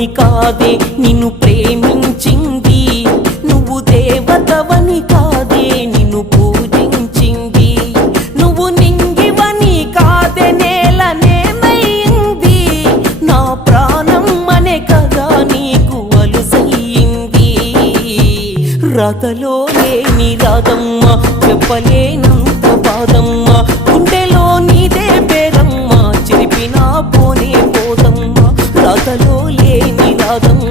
దేవుడవని కాదే నిన్ను ప్రేమించింది, నువ్వు దేవతవని కాదే నిన్ను పూజించింది, నువ్వు నింగివని కాదే నేలనేమయింది, నా ప్రాణం అనే కదా నీకు అలుసయ్యింది. రాతలో లేని రాదమ్మ, చెప్పలేనంత బాధమ్మ, గుండెలో నీదే పేరమ్మ, చెరిపినా పోనే పోదమ్మ. రాతలో లేని రాదమ్మ,